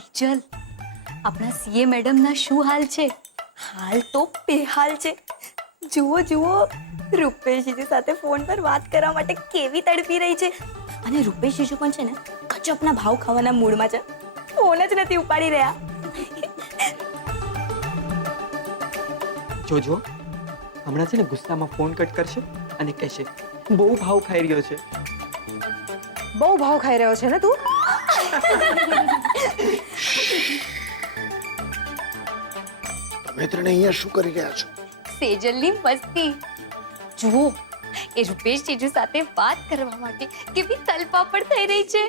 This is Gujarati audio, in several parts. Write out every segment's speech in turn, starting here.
સેજલ, આપણા સીએ મેડમના શું હાલ છે? હાલ તો બેહાલ છે. જુઓ જુઓ, રૂપેશજી સાથે ફોન પર વાત કરવા માટે કેવી તડપી રહી છે. અને રૂપેશજી પણ છે ને કચપના ભાવ ખાવાના મૂડમાં છે. ફોન જ નથી ઉપાડી રહ્યા. જોજો, હમણાં છે ને ગુસ્સામાં ફોન કટ કરશે અને કહેશે બહુ ભાવ ખાઈ રહ્યો છે. બહુ ભાવ ખાઈ રહ્યો છે ને તું? તમે ત્રણે અહીંયા શું કરી રહ્યા છો? સેજલની મસ્તી જુઓ. એ રૂપેશ જીજુ સાથે વાત કરવા માટે કેવી તલપાપડ થઈ રહી છે.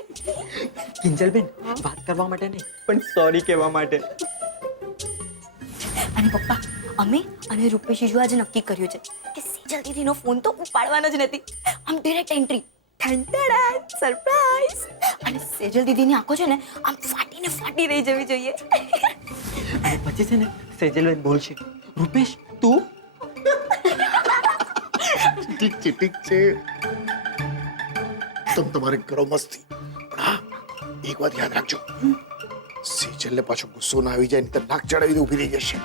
કિંજલબેન, વાત કરવા માટે નહીં પણ સોરી કહેવા માટે. અને પપ્પા, અમે અને રૂપેશ જીજુ આજે નક્કી કર્યું છે કે સેજલ દીદીનો ફોન તો ઉપાડવાનો જ નથી. આમ ડિરેક્ટ એન્ટ્રી, સરપ્રાઈઝ. અને સેજલ દીદીની આંખો છે ને આમ ફાટીને ફાટી રહી જવી જોઈએ. અને પછી છે ને સેજલબેન બોલશે, રૂપેશ તું. ઠીક છે ઠીક છે, તમે તમારે કરો મસ્તી. પણ હા, એક વાત યાદ રાખજો, સેજલને પાછો ગુસ્સો ના આવી જાય, નહીં તો નાક ચડાવીને ઊભી રહી જશે.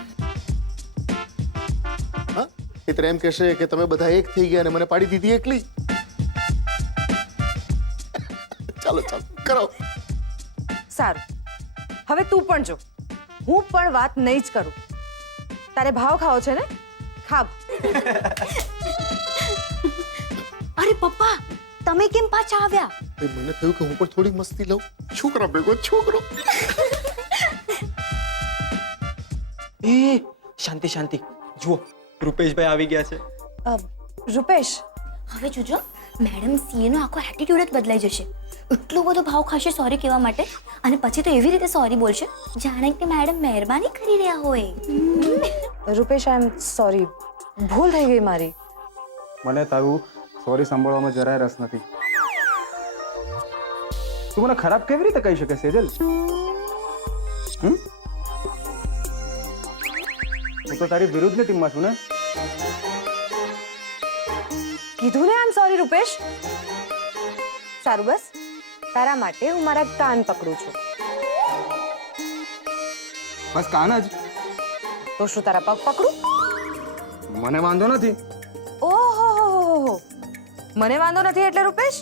હા, એ તો એમ કહેશે કે તમે બધા એક થઈ ગયા અને મને પાડી દીધી એકલી. ચાલો ચાલો કરો. સારું, હવે તું પણ જો. હું પણ વાત નહીં જ કરું. તારે ભાવ ખાવો છે ને? ખાવ. અરે પપ્પા, તમે કેમ પાછા આવ્યા? મને થયું કે હું પણ થોડી મસ્તી લઉં. છોકરા ભેગો છોકરો. એ શાંતિ શાંતિ, જુઓ રૂપેશભાઈ આવી ગયા છે. રૂપેશ, હવે જોજો, મેડમ સીએ નો આખો એટીટ્યુડ જ બદલાઈ જશે. એટલો બધો ભાવ ખાશે સોરી કહેવા માટે, અને પછી તો એવી રીતે સોરી બોલશે જાણે કે મેડમ મહેરબાની કરી રહ્યા હોય. રૂપેશ, આઈ એમ સોરી. ભૂલ થઈ ગઈ મારી. મને તારું સોરી સાંભળવામાં જરાય રસ નથી. તું મને ખરાબ કેવી રીતે કહી શકે સેજલ? હું તો તારી વિરુદ્ધની ટીમમાં છું ને. કીધું ને આમ સોરી રૂપેશ. સારું, બસ તારા માટે હું મારા કાન પકડું છું. બસ કાન જ? તો શું તારા પગ પકડું? મને વાંધો નથી. ઓહો, મને વાંધો નથી એટલે રૂપેશ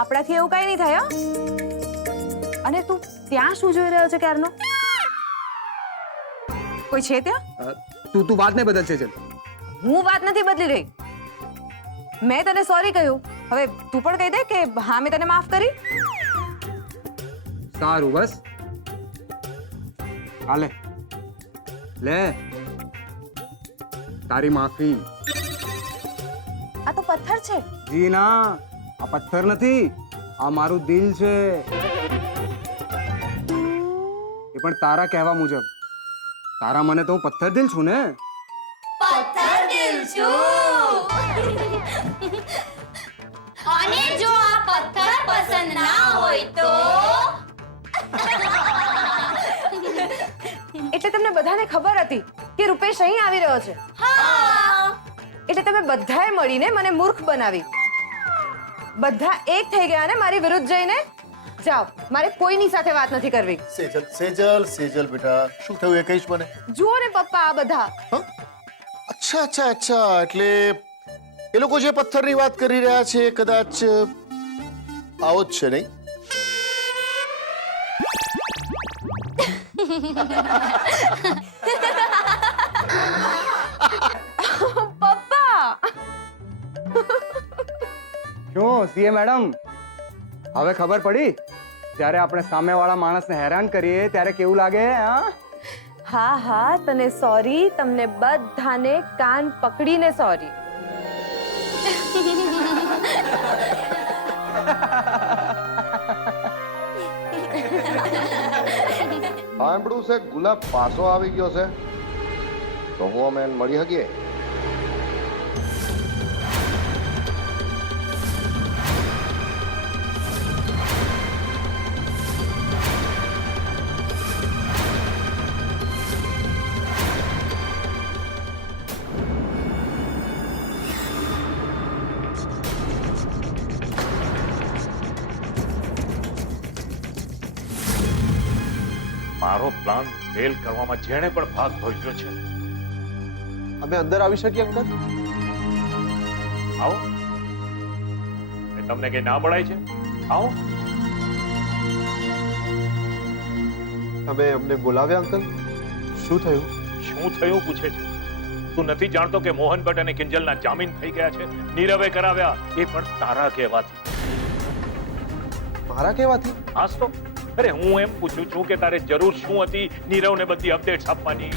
આપણાથી એવું કઈ નહીં થાય. હો, અને તું ત્યાં શું જોઈ રહ્યો છે ક્યારનો? કોઈ છે ત્યાં? તું વાત નહીં બદલ સેજલ. હું વાત નથી બદલી રહી. મેં તને સોરી કહ્યું, હવે તું પણ કહી દે કે હા મેં તને માફ કરી. સારું, બસ હાલે લે તારી માફી. આ તો પથ્થર છે. જી ના, આ પથ્થર નથી, આ મારું દિલ છે. એ પણ તારા કહેવા મુજબ. તારા મને તો હું પથ્થર દિલ છું ને. પથ્થર દિલ છું. અને જો આ પથ્થર પસંદ ના હોય તો? એટલે તમને બધાને ખબર હતી કે રૂપેશ અહીં આવી રહ્યો છે. હા. એટલે તમે બધાએ મળીને મને મૂર્ખ બનાવી. બધા એક થઈ ગયા ને મારી વિરુદ્ધ જઈને. જાઓ, મારે કોઈની સાથે વાત નથી કરવી. સેજલ સેજલ સેજલ બેટા, શું થયું એ કહીશ મને? જુઓ ને પપ્પા, આ બધા. હા? અચ્છા અચ્છા અચ્છા, એટલે એ લોકો જે પથ્થરની વાત કરી રહ્યા છે કદાચ આવો જ છે, નહીં? પપ્પા, શું સીએ મેડમ, હવે ખબર પડી જ્યારે આપણે સામેવાળા માણસને હેરાન કરીએ ત્યારે કેવું લાગે? હા હા, તને સોરી, તમને બધાને કાન પકડીને સોરી. સાંભળું છે ગુલાબ પાછો આવી ગયો છે, તો હું અમે એને મળી શકીએ? મારો પ્લાન ફેલ કરવામાં જેણે પણ ભાગ ભજવ્યો છે, અમે અંદર આવી શકીએ અંકલ? આવો. તમને કઈ ના પડાય છે? આવો. તમે અમને બોલાવ્યા અંકલ? શું થયું? શું થયું પૂછે છે? તું નથી જાણતો કે મોહન ભટ્ટ અને કિંજલના જામીન થઈ ગયા છે? નીરવે કરાવ્યા, એ પણ તારા કહેવાથી. મારા કહેવાથી? હાસ તો. અરે હું એમ પૂછું છું કે તારે જરૂર શું હતી નીરવને બધી અપડેટ્સ આપવાની?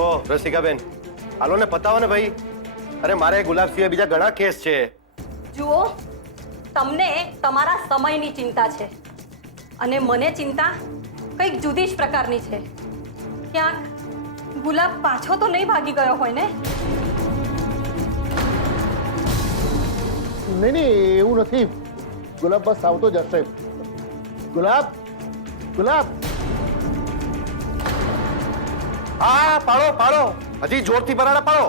ઓ રસિકાબેન, હાલો ને પતાવો ને ભાઈ. અરે મારે ગુલાબ સિવાય બીજા ઘણા કેસ છે. જુઓ, તમને તમારા સમયની ચિંતા છે અને મને ચિંતા કંઈક જુદી જ પ્રકારની છે. ક્યાંક ગુલાબ પાછો તો નહીં ભાગી ગયો હોય ને? નહીં નહીં, એવું નથી. ગુલાબ બસ આવતો જ હશે. ગુલાબ, ગુલાબ. હા પાડો પાડો, હજી જોરથી બરાડા પાડો.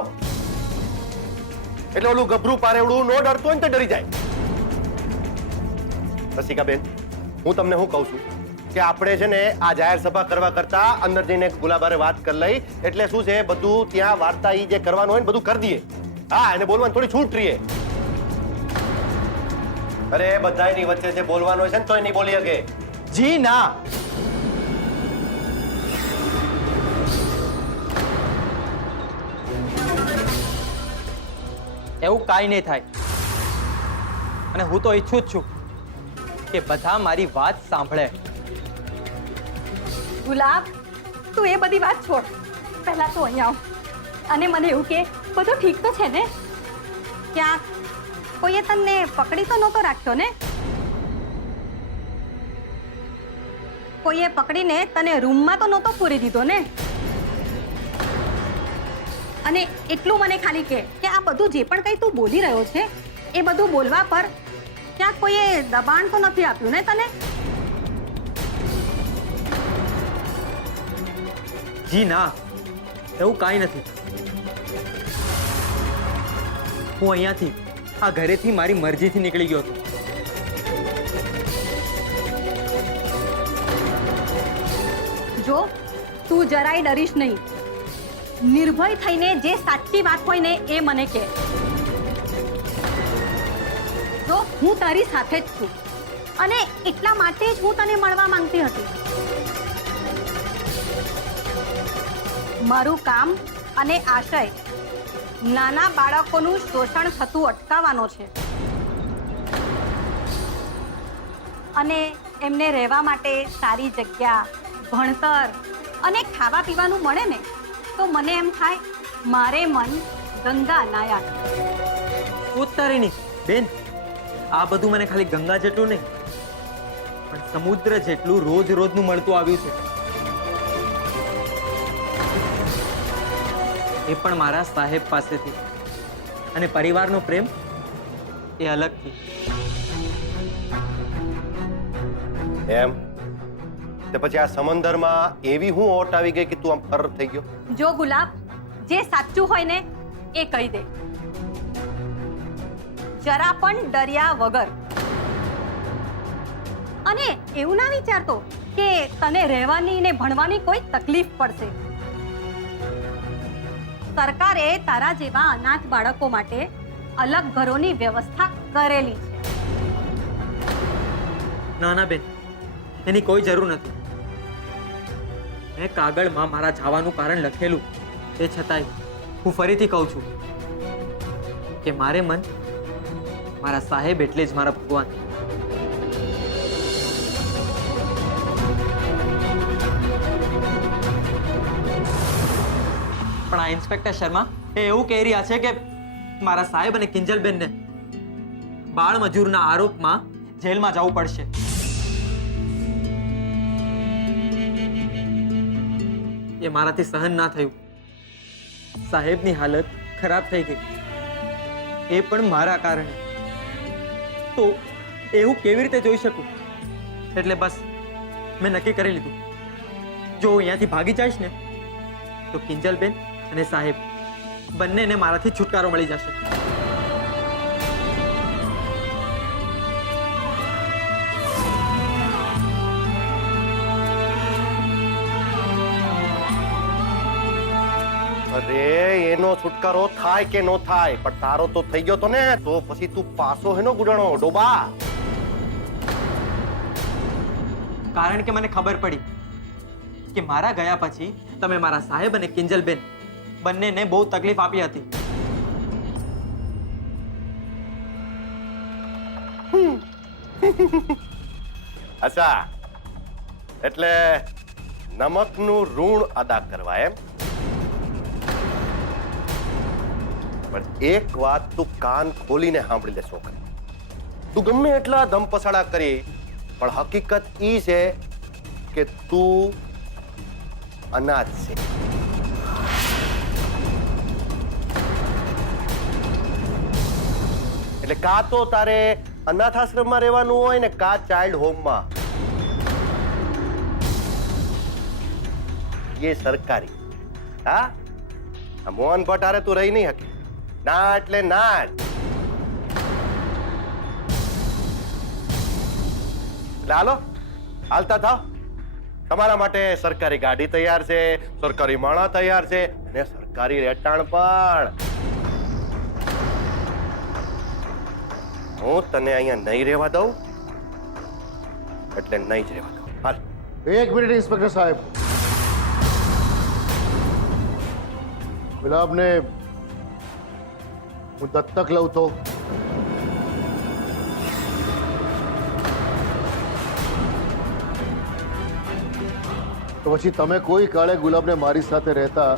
એટલે ઓલું ગભરું પારેવડું નો ડરતો હોય ને તો ડરી જાય. રસિકાબેન, હું તમને શું કહું છું કે આપણે છે ને આ જાહેર સભા કરવા કરતા અંદર જઈને ગુલાબારે વાત કરી લઈ. એટલે શું છે, બધું ત્યાં વાર્તા ઈ જે કરવાનું હોય ને બધું કરી દઈએ. હા, એને બોલવાની થોડી છૂટ રહીએ. અરે બધા એની વચ્ચે જે બોલવાનું હોય છે ને તો નહીં બોલી શકે. જી ના. એવું કાંઈ નહીં થાય. અને હું તો ઈચ્છું જ છું કે બધા મારી વાત સાંભળે. ગુલાબ, તું એ બધી વાત છોડ. પહેલા તું અહીંયા આવ અને મને એવું કે બધું ઠીક તો છે ને? ક્યાંક કોઈએ તને પકડી તો નહોતો રાખ્યો ને? કોઈએ પકડીને તને રૂમમાં તો નહોતો પૂરી દીધો ને? અને એટલું મને ખાલી કે આ બધું જે પણ કંઈ તું બોલી રહ્યો છે એ બધું બોલવા પર ક્યાંક કોઈએ દબાણ તો નથી આપ્યું ને તને? જી ના, એવું કાંઈ નથી. હું અહીંયાથી આ ઘરેથી મારી મરજીથી નીકળી ગયો હતો. જો તું જરાય ડરીશ નહીં. નિર્ભય થઈને જે સાચી વાત હોય ને એ મને કહે. જો હું તારી સાથે જ છું અને એટલા માટે જ હું તને મળવા માંગતી હતી. મારું કામ અને આશય નાના બાળકોનું શોષણ થતું અટકાવવાનો છે અને એમને રહેવા માટે સારી જગ્યા, ભણતર અને ખાવા પીવાનું મળે ને તો મને એમ થાય મારે મન ગંગા નાયા. ઉતારીની બેન, આ બધું મને ખાલી ગંગા જેટલું નહીં પણ સમુદ્ર જેટલું રોજ રોજનું મળતું આવ્યું છે. એ પણ મારા સાહેબ પાસેથી. અને પરિવારનો પ્રેમ એ અલગથી. એમ તે પછી આ સમંદરમાં એવી હું ઓટ આવી ગઈ કે તું આમ ફર થઈ ગયો? જો ગુલાબ, જે સાચું હોય ને એ કહી દે, જરા પણ ડર્યા વગર. અને એવું ના વિચારતો કે તને રહેવાની ને ભણવાની કોઈ તકલીફ પડશે. સરકારે તારા જેવા અનાથ બાળકો માટે અલગ ઘરોની વ્યવસ્થા કરેલી છે. ના ના બેન, એની કોઈ જરૂર નથી. મેં કાગળમાં મારા જવાનું કારણ લખેલું, તે છતાંય હું ફરીથી કહું છું કે મારે મન મારા સાહેબ એટલે જ મારા ભગવાન. પણ આ ઇન્સ્પેક્ટર શર્મા એ એવું કહી રહ્યા છે કે મારા સાહેબ અને કિંજલબેનને બાળ મજૂરના આરોપમાં જેલમાં જવું પડશે. એ મારાથી સહન ના થયું. સાહેબની હાલત ખરાબ થઈ ગઈ, એ પણ મારા કારણે. તો એવું કેવી રીતે જોઈ શકું? એટલે બસ મેં નક્કી કરી લીધું, જો હું અહીંયાથી ભાગી જઈશ ને તો કિંજલબેન અને સાહેબ બંનેને મારાથી છુટકારો મળી જશે. અરે એનો છુટકારો થાય કે નો થાય, પણ તારો તો થઈ ગયો તો ને, તો પછી તું પાછો હેનો ગુડાણો ડોબા? કારણ કે મને ખબર પડી કે મારા ગયા પછી તમે મારા સાહેબ અને કિંજલબેન બંનેને બહુ તકલીફ આપી હતી. અચ્છા, એટલે નમકનું ઋણ અદા કરવા એમ? પણ એક વાત તું કાન ખોલીને સાંભળી લે છોકરી, તું ગમે એટલા દમ પસાડા કરી, પણ હકીકત ઈ છે કે તું અનાજ છે. એટલે કા તો તારે અનાથ આશ્રમમાં રહેવાનું હોય ને કા ચાઇલ્ડ હોમમાં. ये સરકારી. હા, મોહન ભટ્ટ હારે તું રહી નહીં હકી. ના એટલે ના જ. એટલે હાલો, હાલતા થાવ. તમારા માટે સરકારી ગાડી તૈયાર છે, સરકારી માણા તૈયાર છે અને સરકારી રહેઠાણ પણ. હું તને અહીંયા નહીં રહેવા દઉં એટલે નહીં જ રહેવા દઉં. હાલ. એક મિનિટ ઇન્સ્પેક્ટર સાહેબ, ગુલાબને હું દત્તક લઉં તો? તો પછી તમે કોઈ કાળે ગુલાબને મારી સાથે રહેતા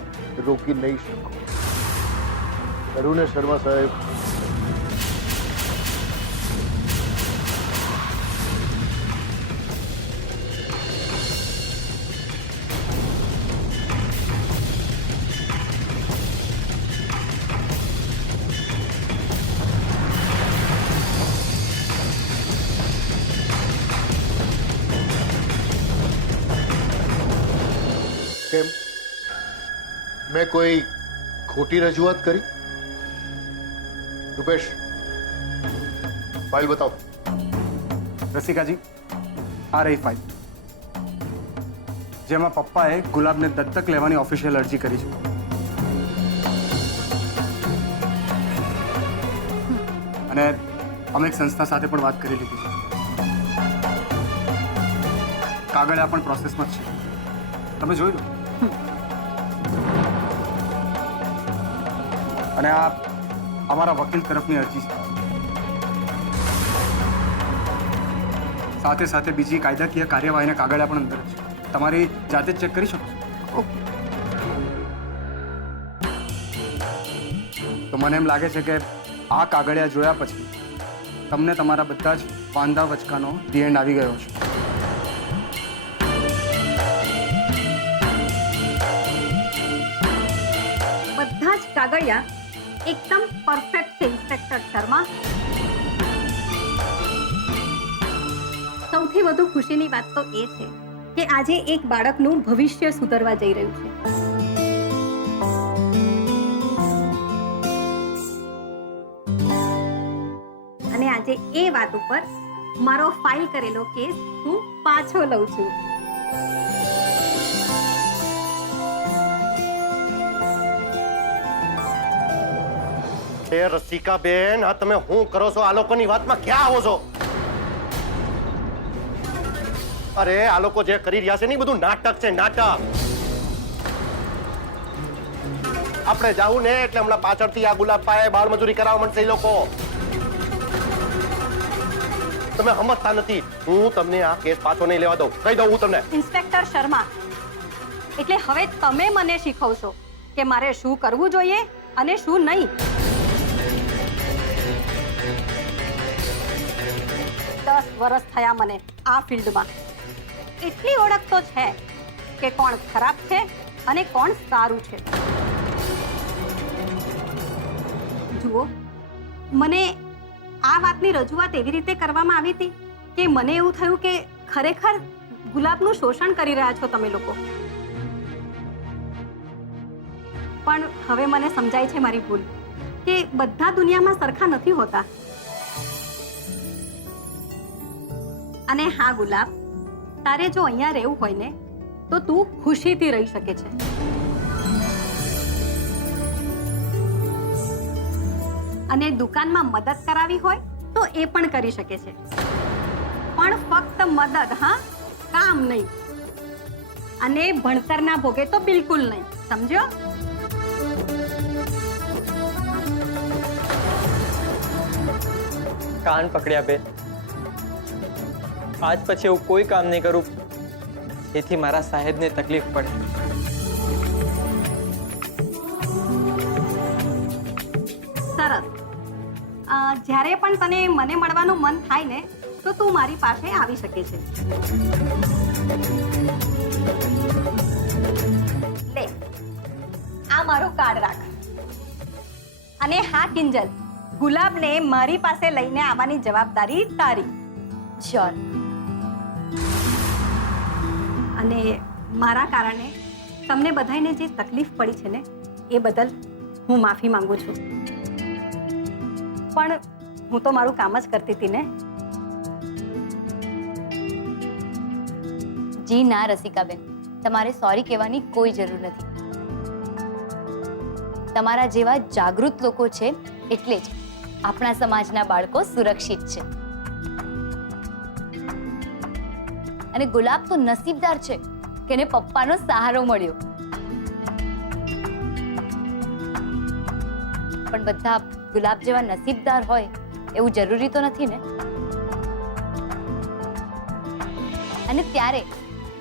રોકી નહીં શકો, ખરું ને શર્મા સાહેબ? કેમ, મેં કોઈ ખોટી રજૂઆત કરી? રૂપેશ, ફાઇલ બતાવો. રસિકાજી, આ રહી ફાઇલ, જેમાં પપ્પાએ ગુલાબને દત્તક લેવાની ઓફિશિયલ અરજી કરી છે. અને અમે એક સંસ્થા સાથે પણ વાત કરી લીધી છે. કાગળ આ પણ પ્રોસેસમાં જ છે, તમે જોઈ લો. અને આ અમારા વકીલ તરફની અરજી છે, સાથે સાથે બીજી કાયદાકીય કાર્યવાહીના કાગળિયા પણ અંદર છે. તમારી જાતે જ ચેક કરી શકો છો. તો મને એમ લાગે છે કે આ કાગળિયા જોયા પછી તમને તમારા બધા જ વાંધા વચકાનો ધી એન્ડ આવી ગયો છે. બધા જ કાગળિયા એકદમ પરફેક્ટ છે ઇન્સ્પેક્ટર શર્મા. સૌથી વધુ ખુશીની વાત તો એ છે કે આજે એક બાળકનું ભવિષ્ય સુધરવા જઈ રહ્યું છે. અને આજે એ વાત ઉપર મારો ફાઇલ કરેલો કેસ હું પાછો લઉં છું. એ રસિકા બેન, આ તમે શું કરો છો? આ લોકોની વાતમાં ક્યાં આવો છો? અરે આ લોકો જે કરી રહ્યા છે ને બધું નાટક છે, નાટક. આપણે જાવું ને એટલે હમણાં પાછળથી આ ગુલાબ પાસે બાળ મજૂરી કરાવવા માંડશે એ લોકો. તમે સમજતા નથી. હું તમને આ કેસ પાછો નહીં લેવા દઉં, કહી દઉં હું તમને. ઇન્સ્પેક્ટર શર્મા, એટલે હવે તમે મને શીખવશો કે મારે શું કરવું જોઈએ અને શું નહીં. 10 વર્ષ થયા મને આ ફિલ્ડમાં. એટલી ઓળખ તો છે કે કોણ ખરાબ છે અને કોણ સારું છે. જુઓ, મને આ વાતની રજૂઆત એવી રીતે કરવામાં આવી હતી કે મને એવું થયું કે ખરેખર ગુલાબનું શોષણ કરી રહ્યા છો તમે લોકો. પણ હવે મને સમજાય છે મારી ભૂલ કે બધા દુનિયામાં સરખા નથી હોતા. અને હા ગુલાબ, તારે જો અહીંયા રહેવું હોય ને તો તું ખુશીથી રહી શકે છે. અને દુકાનમાં મદદ કરાવી હોય તો એ પણ કરી શકે છે, પણ ફક્ત મદદ, હા, કામ નહીં. અને ભણતરના ભોગે તો બિલકુલ નહીં, સમજ્યો? કાન પકડ્યા બે. આજ પછી એવું કોઈ કામ નહીં કરું જેથી મારા સાહેબને તકલીફ પડે. સરસ. જ્યારે પણ તને મને મળવાનું મન થાય ને તો તું મારી પાસે આવી શકે છે. લે, આ મારું કાર્ડ રાખ. અને હા કિંજલ, ગુલાબને મારી પાસે લઈને આવવાની જવાબદારી તારી. શ્યોર. અને મારા કારણે તમને બધાને જે તકલીફ પડી છે ને એ બદલ હું માફી માંગુ છું. પણ હું તો મારું કામ જ કરતી હતી ને. જી ના રસિકાબેન, તમારે સોરી કહેવાની કોઈ જરૂર નથી. તમારા જેવા જાગૃત લોકો છે એટલે જ આપણા સમાજના બાળકો સુરક્ષિત છે. અને ગુલાબ તો નસીબદાર છે કે એને પપ્પાનો સહારો મળ્યો. પણ બધા ગુલાબ જેવા નસીબદાર હોય એવું જરૂરી તો નથી ને. અને ત્યારે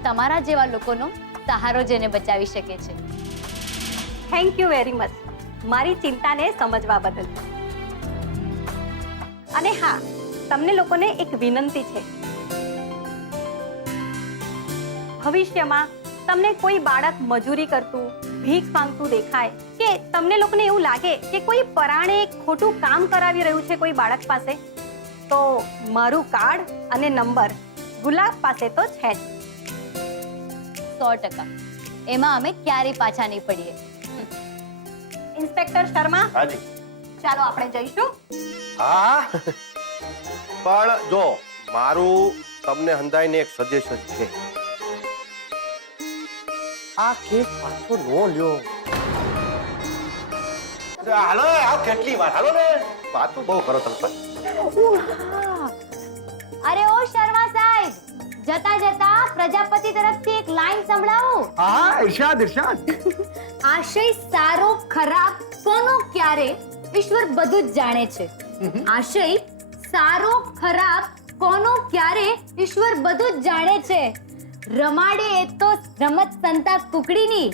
તમારા જેવા લોકોનો સહારો જેને બચાવી શકે છે. થેન્ક યુ વેરી મચ મારી ચિંતાને સમજવા બદલ. અને હા, તમને લોકોને એક વિનંતી છે. ભવિષ્યમાં તમને કોઈ બાળક મજૂરી કરતું, ભીખ માંગતું દેખાય કે તમને લોકોને એવું લાગે કે કોઈ પરાણે ખોટું કામ કરાવી રહ્યું છે કોઈ બાળક પાસે, તો મારું કાર્ડ અને નંબર ગુલાબ પાસે તો છે જ. 100%. એમાં અમે ક્યારેય પાછા નહીં પડીએ. ઇન્સ્પેક્ટર શર્મા, હાજી. ચાલો આપણે જઈશું. હા, પણ જો મારું તમને હંધાઈને એક સજેશન છે. આ કેસ પાછો નો લ્યો. હાલો, આવ કેટલી વાર, હાલો ને. વાતો બહુ કરો તમે. અરે ઓ શર્મા સાહેબ, જતા જતા પ્રજાપતિ તરફથી એક લાઈન સંભળાવું. હા, ઇરશાદ ઇરશાદ. આશય સારો ખરાબ કોનો ક્યારે ઈશ્વર બધું જ જાણે છે. આશય સારો ખરાબ કોનો ક્યારે ઈશ્વર બધું જ જાણે છે. રમાડે એ તો રમત સંતા કુકડીની,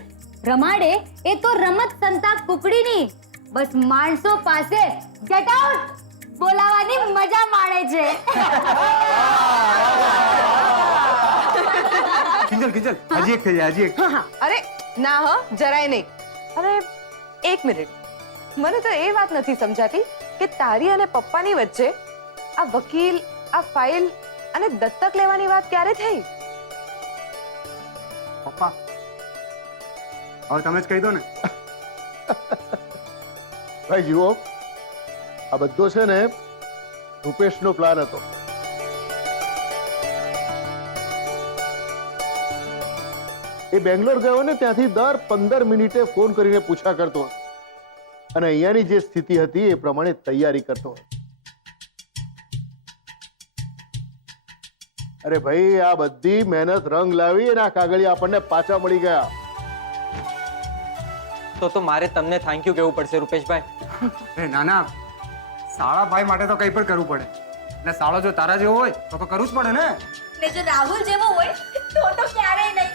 રમાડે એ તો રમત સંતા કુકડીની, બસ માણસો પાસે ગેટ આઉટ બોલાવાની મજા માણે છે. કિંજલ કિંજલ, હજી એક થઈ જાય, હજી એક. અરે ના હ, જરાય નહીં. અરે એક મિનિટ, મને તો એ વાત નથી સમજાતી કે તારી અને પપ્પાની વચ્ચે આ વકીલ, આ ફાઇલ અને દત્તક લેવાની વાત ક્યારે થઈ? પપ્પા, હવે તમે જ કહી દો ને. ભાઈ જુઓ, આ બધો છે ને રૂપેશનો પ્લાન હતો. એ બેંગ્લોર ગયો ને ત્યાંથી દર 15 મિનિટે ફોન કરીને પૂછા કરતો હતો અને અહીંયાની જે સ્થિતિ હતી એ પ્રમાણે તૈયારી કરતો હતો. અરે ભાઈ, આ બધી મહેનત રંગ લાવી અને આ કાગળિયા આપણને પાછા મળી ગયા. તો મારે તમને થેન્ક યુ કહેવું પડશે રૂપેશભાઈ. એ ના ના, સાળા ભાઈ માટે તો કંઈ પણ કરવું પડે. અને સાળો જો તારા જેવો હોય તો કરવું જ પડે ને. ને જો રાહુલ જેવો હોય તો ક્યારેય નહીં.